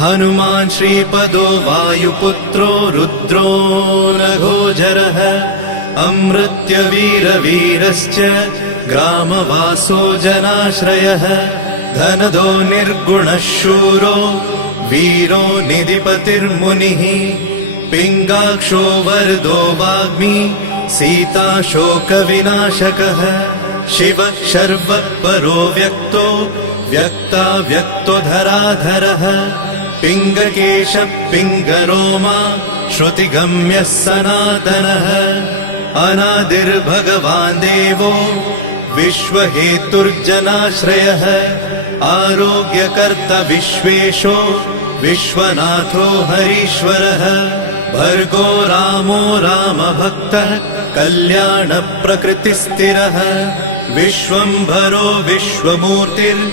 हनुमान् श्रीपदो वायुपुत्रो रुद्रो नघोजरः अमृत्यवीरवीरश्च ग्रामवासो जनाश्रयः धनदो निर्गुणः शूरो वीरो निधिपतिर्मुनिः पिङ्गाक्षो वरदो वाग्मी सीताशोकविनाशकः शिवः शर्वः परो व्यक्तो व्यक्ताव्यक्तो धराधरः पिङ्गकेशः पिङ्गरोमा श्रुतिगम्यः सनातनः अनादिर्भगवान् देवो विश्वहेतुर्जनाश्रयः आरोग्यकर्ता विश्वेशो विश्वनाथो हरीश्वरः भर्गो रामो रामभक्तः कल्याणप्रकृतिस्थिरः विश्वम्भरो विश्वमूर्तिर्